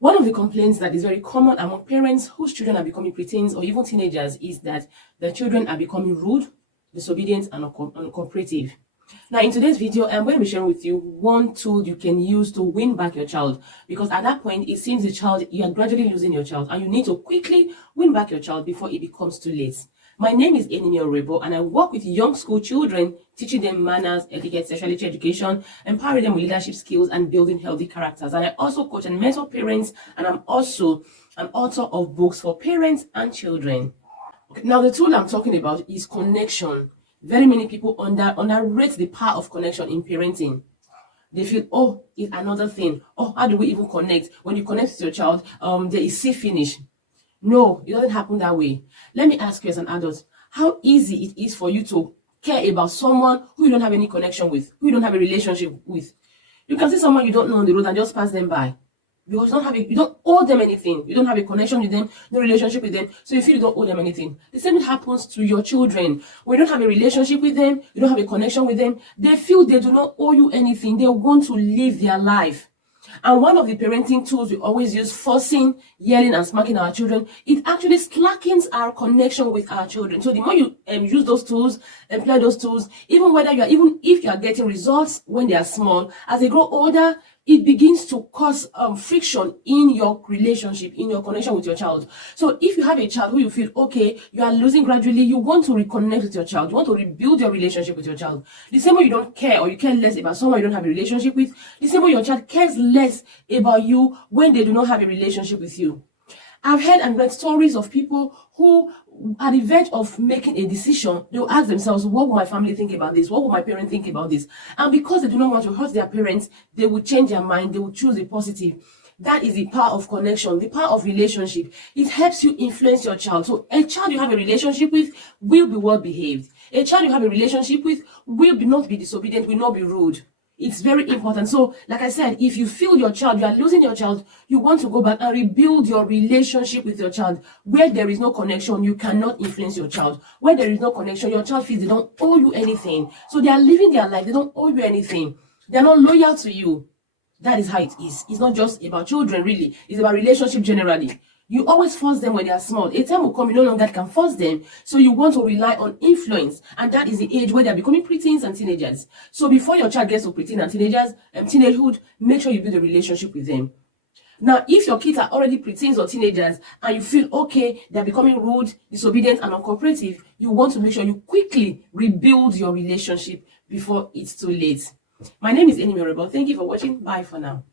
One of the complaints that is very common among parents whose children are becoming preteens or even teenagers is that their children are becoming rude, disobedient, and uncooperative. Now, in today's video, I'm going to be sharing with you one tool you can use to win back your child, because at that point, it seems you are gradually losing your child, and you need to quickly win back your child before it becomes too late. My name is Enimi Orebo, and I work with young school children, teaching them manners, etiquette, sexuality education, empowering them with leadership skills, and building healthy characters. And I also coach and mentor parents, and I'm also an author of books for parents and children. Okay, now, the tool I'm talking about is connection. Very many people underrate the power of connection in parenting. They feel, oh, it's another thing. Oh, how do we even connect? When you connect with your child, there is see finish. No, it doesn't happen that way. Let me ask you as an adult, how easy it is for you to care about someone who you don't have any connection with, who you don't have a relationship with. You can see someone you don't know on the road and just pass them by. Because you don't owe them anything. You don't have a connection with them, no relationship with them, so you feel you don't owe them anything. The same thing happens to your children. When you don't have a relationship with them, you don't have a connection with them, they feel they do not owe you anything. They want to live their life. And one of the parenting tools we always use, forcing, yelling, and smacking our children, it actually slackens our connection with our children. So the more you use those tools, employ those tools, even if you are getting results when they are small, as they grow older, it begins to cause friction in your relationship, in your connection with your child. So if you have a child who you feel, okay, you are losing gradually, you want to reconnect with your child, you want to rebuild your relationship with your child. The same way you don't care or you care less about someone you don't have a relationship with, the same way your child cares less about you when they do not have a relationship with you. I've heard and read stories of people who, at the verge of making a decision, they'll ask themselves, what will my family think about this? What will my parents think about this? And because they do not want to hurt their parents, they will change their mind. They will choose the positive. That is the power of connection, the power of relationship. It helps you influence your child. So a child you have a relationship with will be well behaved. A child you have a relationship with will not be disobedient, will not be rude. It's very important. So, like I said, if you feel you are losing your child, you want to go back and rebuild your relationship with your child. Where there is no connection, you cannot influence your child. Where there is no connection, your child feels they don't owe you anything. So they are living their life. They don't owe you anything. They are not loyal to you. That is how it is. It's not just about children, really. It's about relationship generally. You always force them when they are small. A time will come, you no longer can force them. So you want to rely on influence. And that is the age where they're becoming preteens and teenagers. So before your child gets to preteen and teenagehood, make sure you build a relationship with them. Now, if your kids are already preteens or teenagers and you feel, okay, they're becoming rude, disobedient, and uncooperative, you want to make sure you quickly rebuild your relationship before it's too late. My name is Enimi Orebo. Thank you for watching. Bye for now.